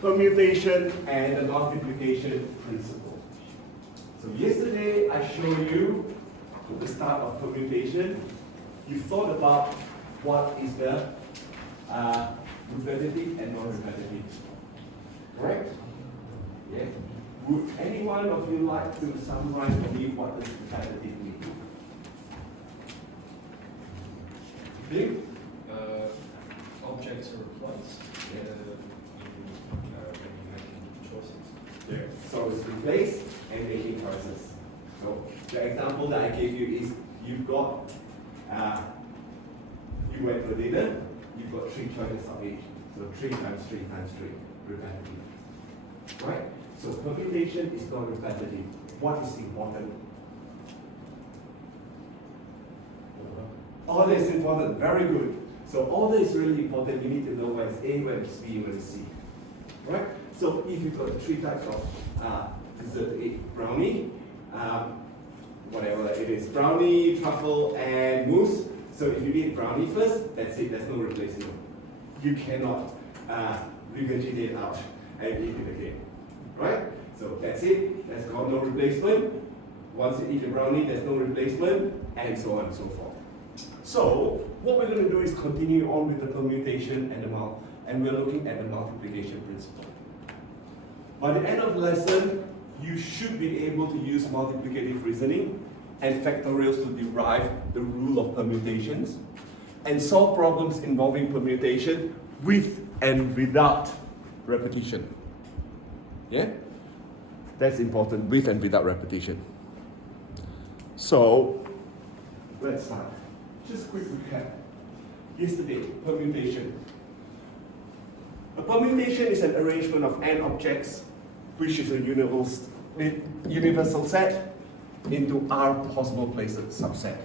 permutation and the multiplication principle. So yesterday I showed you the start of permutation. You thought about what is the repetitive and non-repetitive. Correct? Yes. Would any one of you like to summarize for me what does repetitive mean? Think? Objects are replaced when you're making choices. Yeah. So it's replace and making choices. So the example that I gave you is you've got, you went for dinner, you've got 3 choices of each. So 3 times 3 times 3, repetitive. Right? So permutation is not repetitive. What is important? Order is important, very good. So order is really important. You need to know where it's A, where it's B, where it's C. Right? So if you've got 3 types of dessert to eat, brownie, whatever it is, brownie, truffle, and mousse. So if you eat brownie first, that's it, there's no replacement. You cannot regurgitate out and eat it again. Right? So that's it, that's called no replacement. Once you eat the brownie, there's no replacement, and so on and so forth. So what we're going to do is continue on with the permutation and we're looking at the multiplication principle. By the end of the lesson, you should be able to use multiplicative reasoning and factorials to derive the rule of permutations and solve problems involving permutation with and without repetition. Yeah? That's important, with and without repetition. So, let's start. Just a quick recap. Yesterday, permutation. A permutation is an arrangement of n objects, which is a universal set, into r possible places subset.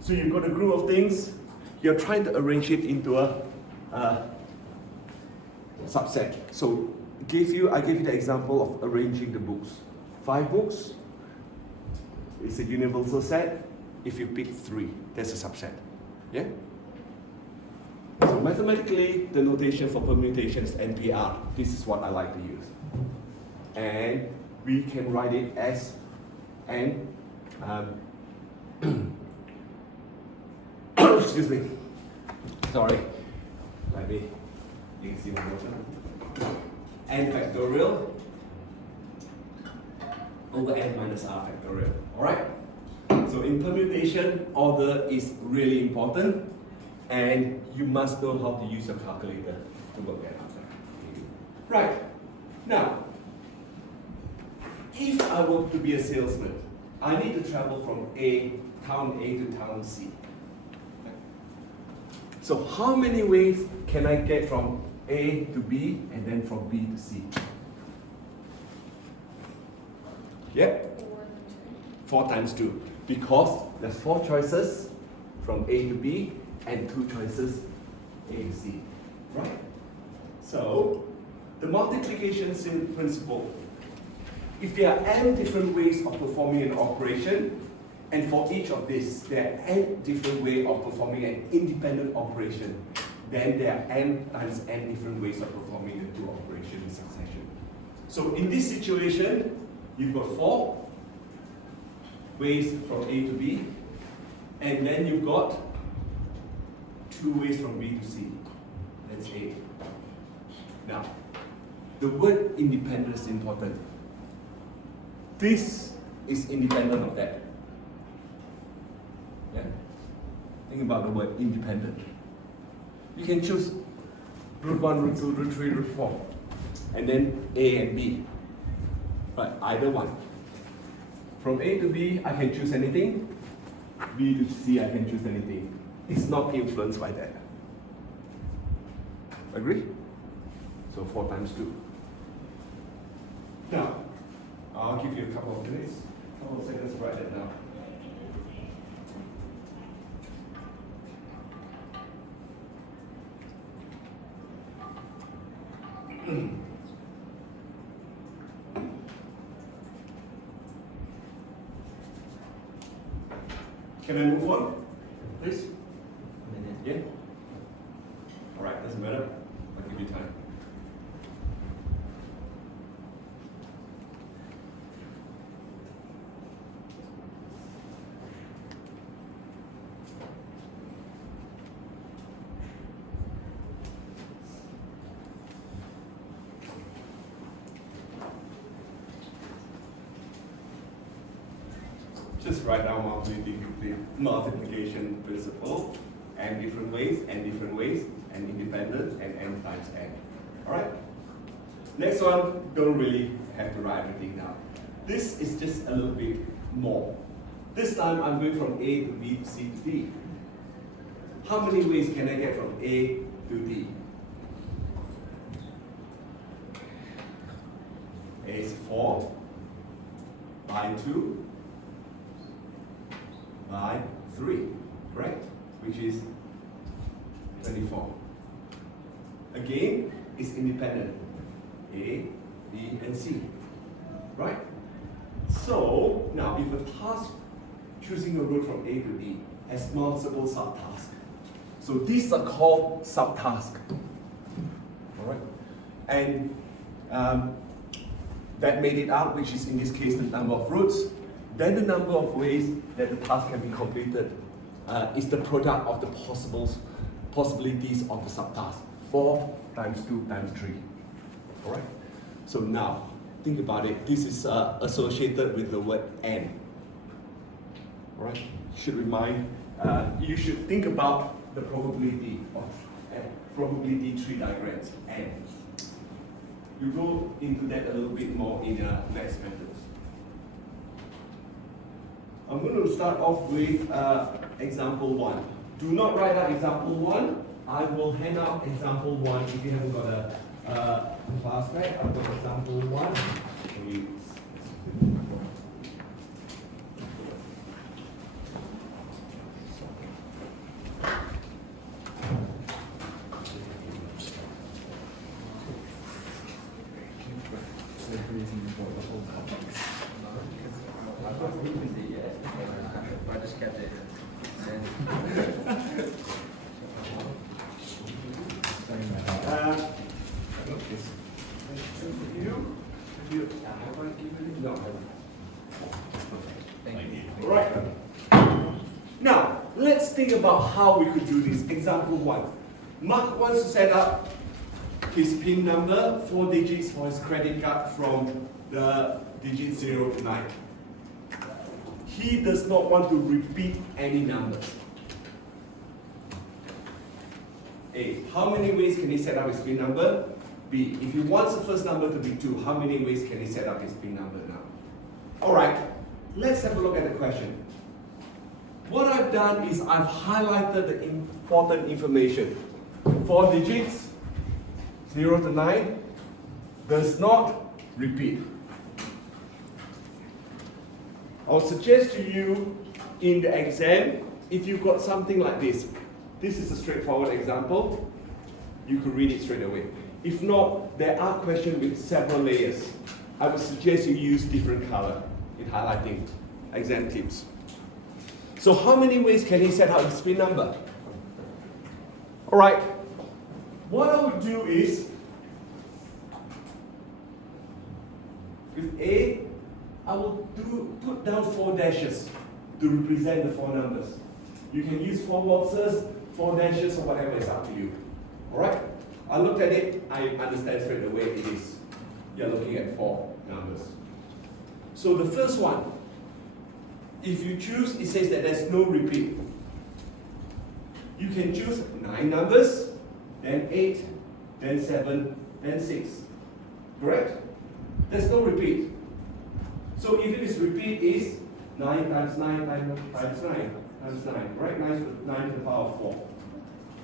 So you've got a group of things, you're trying to arrange it into a subset. So I gave you the example of arranging the books. 5 books, it's a universal set. If you pick 3, that's a subset. Yeah? So mathematically, the notation for permutation is NPR. This is what I like to use. And we can write it as N, excuse me, sorry, you can see my note. N factorial over N minus R factorial, alright? So in permutation, order is really important, and you must know how to use a calculator to work that out. Right, now, if I were to be a salesman, I need to travel from town A to town C. So how many ways can I get from A to B and then from B to C? Yep. 4 times 2. Because there's 4 choices from A to B and 2 choices A to C. Right? So, the multiplication principle. If there are n different ways of performing an operation, and for each of these, there are n different ways of performing an independent operation, then there are n times n different ways of performing the 2 operations in succession. So in this situation, you've got 4 ways from A to B, and then you've got 2 ways from B to C. That's 8. Now, the word independent is important. This is independent of that. Yeah? Think about the word independent. You can choose root 1, root 2, root 3, root 4, and then A and B. But either one. From A to B, I can choose anything. B to C, I can choose anything. It's not influenced by that. Agree? So 4 times 2. Now, I'll give you a couple of minutes, a couple of seconds to write that down. Can I move on, please? Yeah? All right, doesn't matter. I'll give you time. just write down multiplication principle, n different ways, and independent, and n times n. All right? Next one, don't really have to write everything down. This is just a little bit more. This time I'm going from A to B to C to D. How many ways can I get from A to D? A is 4 by 2 by 3, correct? Which is 24. Again, it's independent. A, B, and C, right? So, now if a task choosing a route from A to D has multiple subtasks, so these are called subtasks, all right? And that made it out, which is in this case the number of routes. Then the number of ways that the task can be completed is the product of the possibilities of the subtask. 4 times 2 times 3. All right? So now, think about it. This is associated with the word n. All right? You should think about the probability of probability tree diagrams, n. You go into that a little bit more in the next methods. I'm going to start off with example 1. Do not write out example 1. I will hand out example 1 if you haven't got a class guide. I've got example 1. I just kept it. Right. Now, let's think about how we could do this. Example 1. Mark wants to set up his PIN number, 4 digits for his credit card from the digit 0 to 9. He does not want to repeat any numbers. A. How many ways can he set up his PIN number? B. If he wants the first number to be 2, how many ways can he set up his PIN number now? Alright, let's have a look at the question. What I've done is I've highlighted the important information. 4 digits, 0 to 9, does not repeat. I'll suggest to you in the exam, if you've got something like this, this is a straightforward example, you could read it straight away. If not, there are questions with several layers. I would suggest you use different color in highlighting exam tips. So how many ways can he set up his PIN number? All right, what I would do is, with A, I will put down 4 dashes to represent the 4 numbers. You can use 4 boxes, 4 dashes, or whatever is up to you. All right? I looked at it, I understand straight away it is. You're looking at 4 numbers. So the first one, if you choose, it says that there's no repeat. You can choose 9 numbers, then 8, then 7, then 6. Correct? There's no repeat. So if it is repeat is 9 times 9 times 9, right? 9 to the power of 4.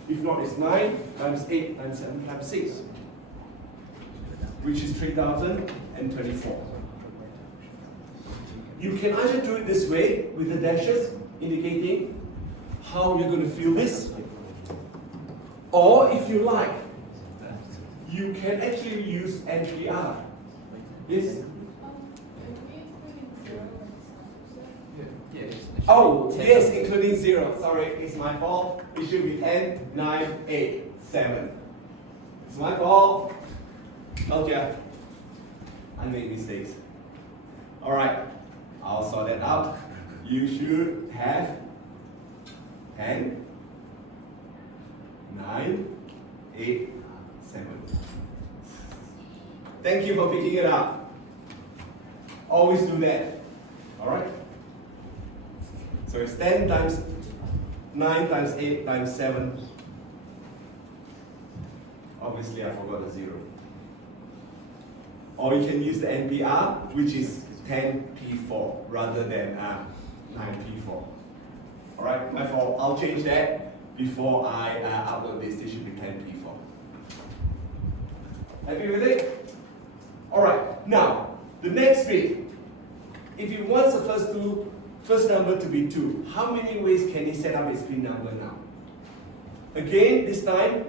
If not, it's 9 times 8 times 7 times 6, which is 3024. You can either do it this way with the dashes indicating how you're going to fill this, or if you like, you can actually use N3R. This. Oh, yes, including 0. Sorry, it's my fault. It should be 10, 9, 8, 7. It's my fault. Told ya. I made mistakes. Alright, I'll sort that out. You should have 10, 9, 8, 7. Thank you for picking it up. Always do that. Alright? So it's 10 times 9 times 8 times 7. Obviously, I forgot a 0. Or you can use the NPR, which is 10P4 rather than 9P4. Alright, therefore I'll change that before I upload this. This should be 10P4. Happy with it? Alright, now the next bit. If he wants the first number to be 2, how many ways can he set up his pin number now? Again, this time,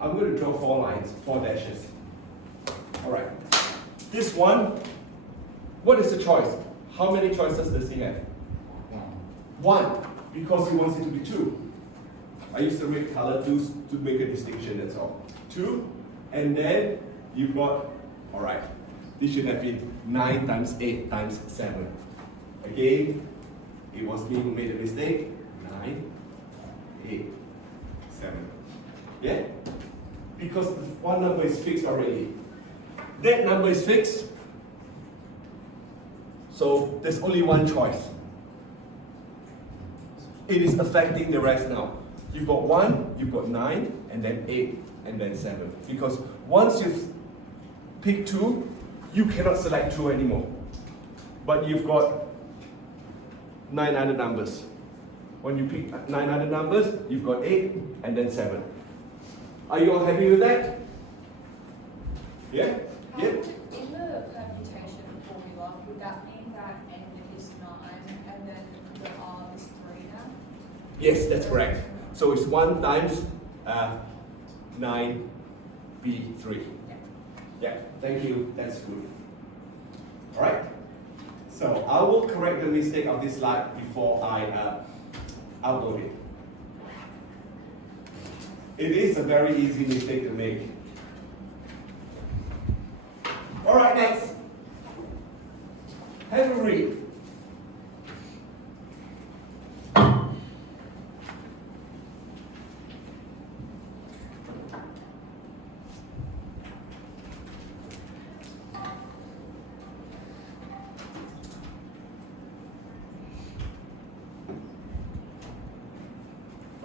I'm going to draw 4 lines, 4 dashes. Alright, this one, what is the choice? How many choices does he have? 1, because he wants it to be 2. I use the red color to make a distinction, that's all. 2, and then you've got, alright, this should have been 9 times 8 times 7. Again, it was me who made a mistake. 9, 8, 7. Yeah? Because one number is fixed already. That number is fixed, so there's only one choice. It is affecting the rest now. You've got 1, you've got 9, and then 8, and then 7. Because once you've picked 2, you cannot select 2 anymore. But you've got 9 other numbers. When you pick 9 other numbers, you've got 8, and then 7. Are you all happy with that? Yeah? Yeah? In the permutation formula, would that mean that n is 9 and then the r is 3 now? Yes, that's correct. So it's 1 times 9 B3. Yeah, thank you. That's good. Alright? So I will correct the mistake of this slide before I upload it. It is a very easy mistake to make. Alright, next. Have a read.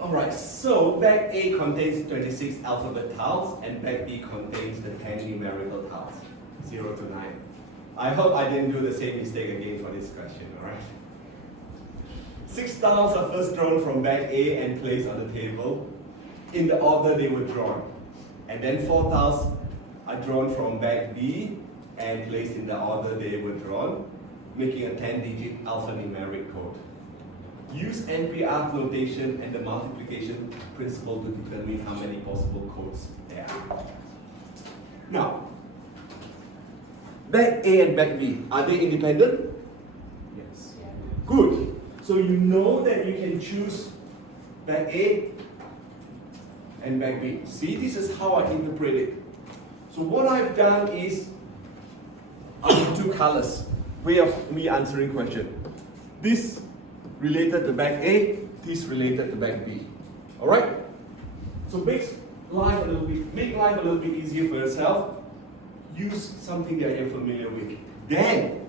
Alright, so bag A contains 26 alphabet tiles and bag B contains the 10 numerical tiles, 0 to 9. I hope I didn't do the same mistake again for this question, alright? 6 tiles are first drawn from bag A and placed on the table in the order they were drawn. And then 4 tiles are drawn from bag B and placed in the order they were drawn, making a 10-digit alphanumeric code. Use NPR notation and the multiplication principle to determine how many possible codes there are. Now, bag A and bag B, are they independent? Yes. Yeah. Good. So you know that you can choose bag A and bag B. See, this is how I interpret it. So what I've done is, I have 2 colors, way of me answering question. This related to bag A, this related to bag B. Alright? So make life a little bit easier for yourself. Use something that you're familiar with. Then,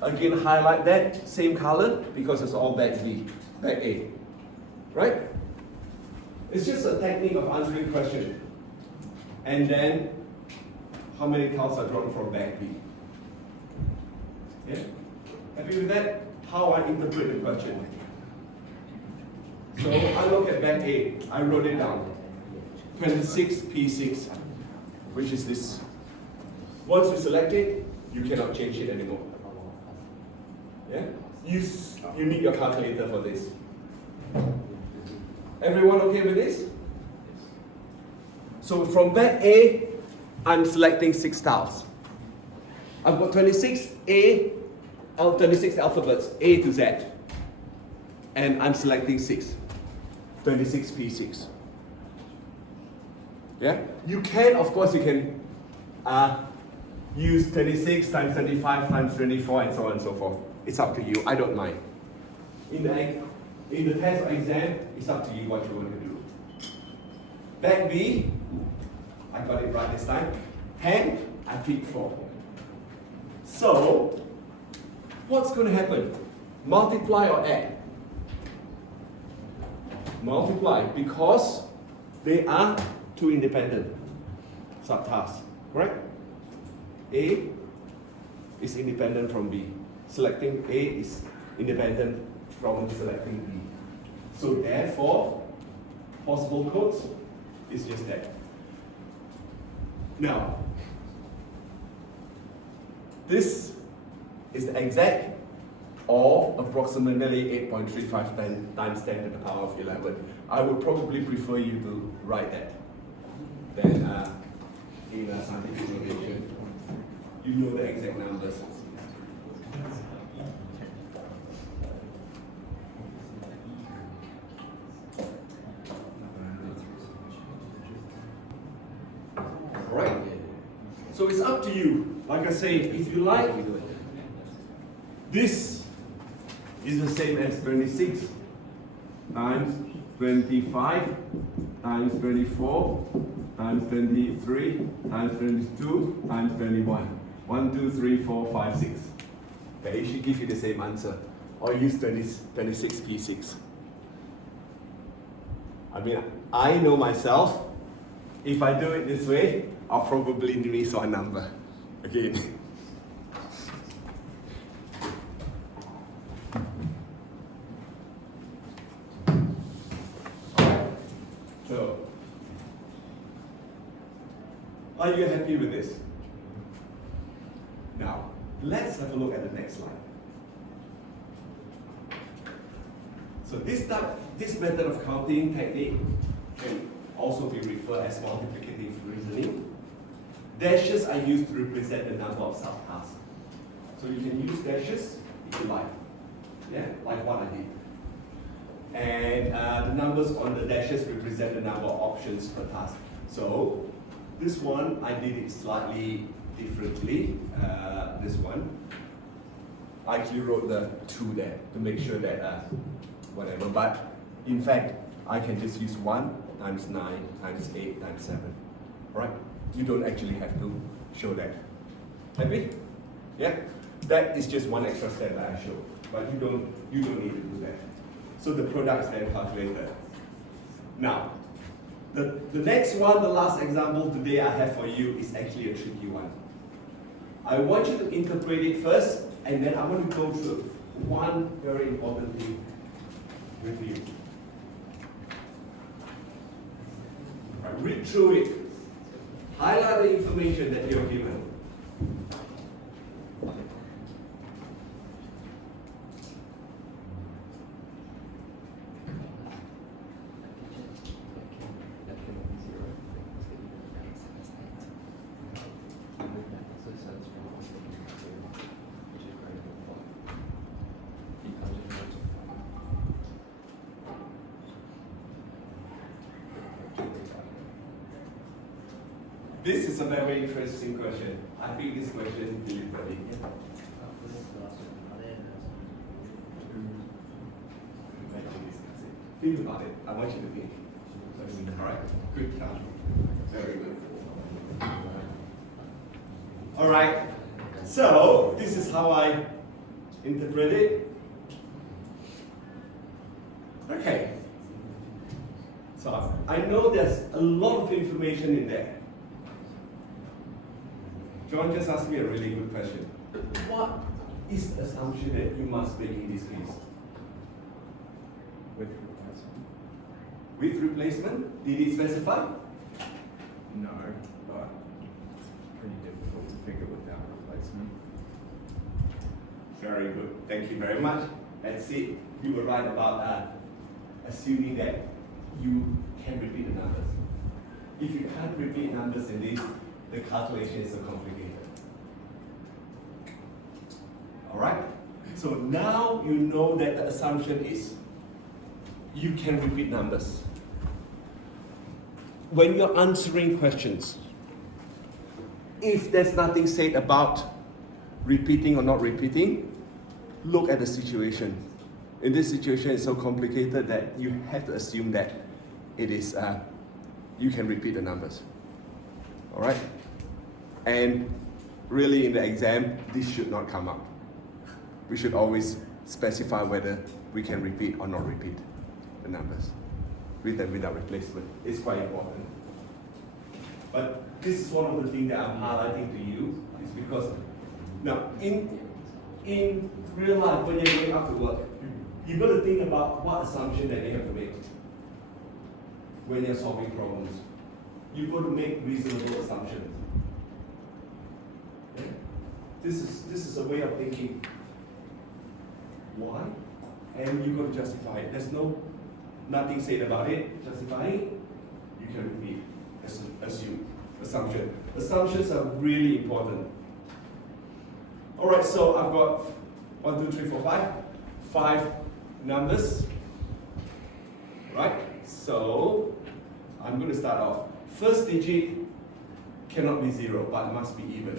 again highlight that same color because it's all bag B, bag A. Right? It's just a technique of answering question. And then, how many tiles are drawn from bag B? Yeah? Happy with that? How I interpret the question. So I look at bag A, I wrote it down. 26P6, which is this. Once you select it, you cannot change it anymore. Yeah? You need your calculator for this. Everyone okay with this? So from bag A, I'm selecting 6 tiles. I've got 26 alphabets, A to Z. And I'm selecting 6. 26P6. Yeah? You can, of course, you can use 26 times 25 times 24 and so on and so forth. It's up to you. I don't mind. In the test or exam, it's up to you what you want to do. Bag B, I got it right this time. 10, I picked 4. So, what's going to happen? Multiply or add? Multiply, because they are two independent subtasks, correct? A is independent from B. Selecting A is independent from selecting B. So therefore, possible codes is just that. Now, this is the exact or approximately 8.35 times 10 to the power of 11. I would probably prefer you to write that than in a scientific notation. You know the exact numbers. Alright, so it's up to you. Like I say, if you like, this is the same as 26 times 25 times 24 times 23 times 22 times 21. 1, 2, 3, 4, 5, 6. Okay, it should give you the same answer. Or use 26p6. I mean, I know myself, if I do it this way, I'll probably miss one number again. So, are you happy with this? Now, let's have a look at the next slide. So this method of counting technique can also be referred as multiplicative reasoning. Dashes are used to represent the number of subtasks. So you can use dashes if you like. Yeah, like what I did. And the numbers on the dashes represent the number of options per task. So this one, I did it slightly differently. This one, I actually wrote the 2 there to make sure that whatever. But in fact, I can just use 1 times 9 times 8 times 7. Right? You don't actually have to show that. Happy? Yeah? That is just one extra step that I showed. But you don't need to do that. So the product is then calculated. Now, the next one, the last example today I have for you is actually a tricky one. I want you to interpret it first, and then I want to go through one very important thing with you. Right, read through it. Highlight the information that you're given. This is a very interesting question. I think this question deliberately. Think about it. I want you to think. Alright, good job. Very good. Alright, so this is how I interpret it. Okay. So I know there's a lot of information in there. John just asked me a really good question. What is the assumption that you must make in this case? With replacement? With replacement? Did it specify? No, but it's pretty difficult to figure without replacement. Very good. Thank you very much. Let's see. You were right about assuming that you can repeat the numbers. If you can't repeat numbers in this, the calculation is so complicated. Alright? So now you know that the assumption is you can repeat numbers. When you're answering questions, if there's nothing said about repeating or not repeating, look at the situation. In this situation, it's so complicated that you have to assume that it is, you can repeat the numbers. Alright? And really in the exam, this should not come up. We should always specify whether we can repeat or not repeat the numbers with and without replacement. It's quite important. But this is one of the things that I'm highlighting to you, is because now in real life, when you're going up to work, you've got to think about what assumption that you have to make when you're solving problems. You've got to make reasonable assumptions. Okay? This is a way of thinking. Why? And you've got to justify it. There's nothing said about it. Justify it. You can repeat. Assume. Assumption. Assumptions are really important. Alright, so I've got 1, 2, 3, 4, 5. 5 numbers. Right? So I'm going to start off. First digit cannot be 0, but it must be even.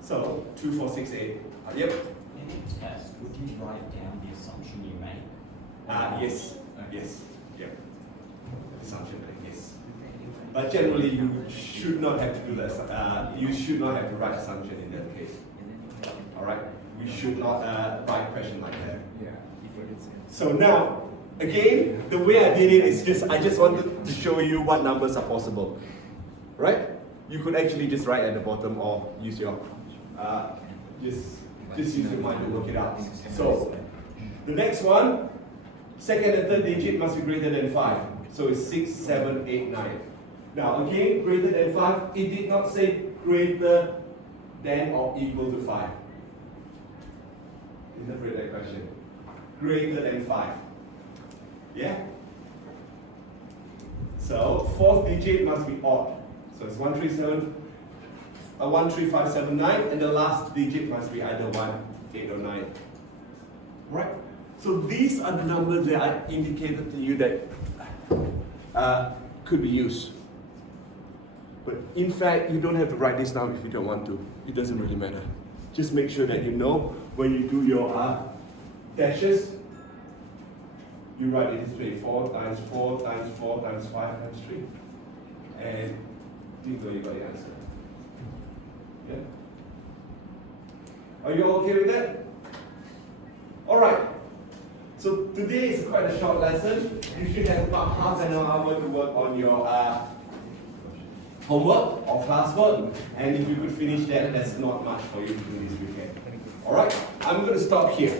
So 2, 4, 6, 8. Yep. In a test, would you write down the assumption you made? Yes. Yes. Yep. Assumption, yes. But generally, you should not have to do that. You should not have to write assumption in that case. All right. We should not write question like that. Yeah. So now, again, the way I did it is I just wanted to show you what numbers are possible, right? You could actually just write at the bottom or use your just use your mind to work it out. So the next one, second and third digit must be greater than 5. So it's 6, 7, 8, 9. Now again, greater than 5, it did not say greater than or equal to 5. Interpret that question. Greater than 5. Yeah? So fourth digit must be odd. So it's 13579, and the last digit must be either 1, 8, or 9. Right? So these are the numbers that I indicated to you that could be used. But in fact, you don't have to write this down if you don't want to. It doesn't really matter. Just make sure that you know when you do your dashes, you write it this way: 4 times 4 times 4 times 5 times 3. And you got the answer. Yeah? Are you all okay with that? Alright. So today is quite a short lesson. You should have about half an hour to work on your homework or classwork. And if you could finish that, that's not much for you to do this weekend. Alright? I'm going to stop here.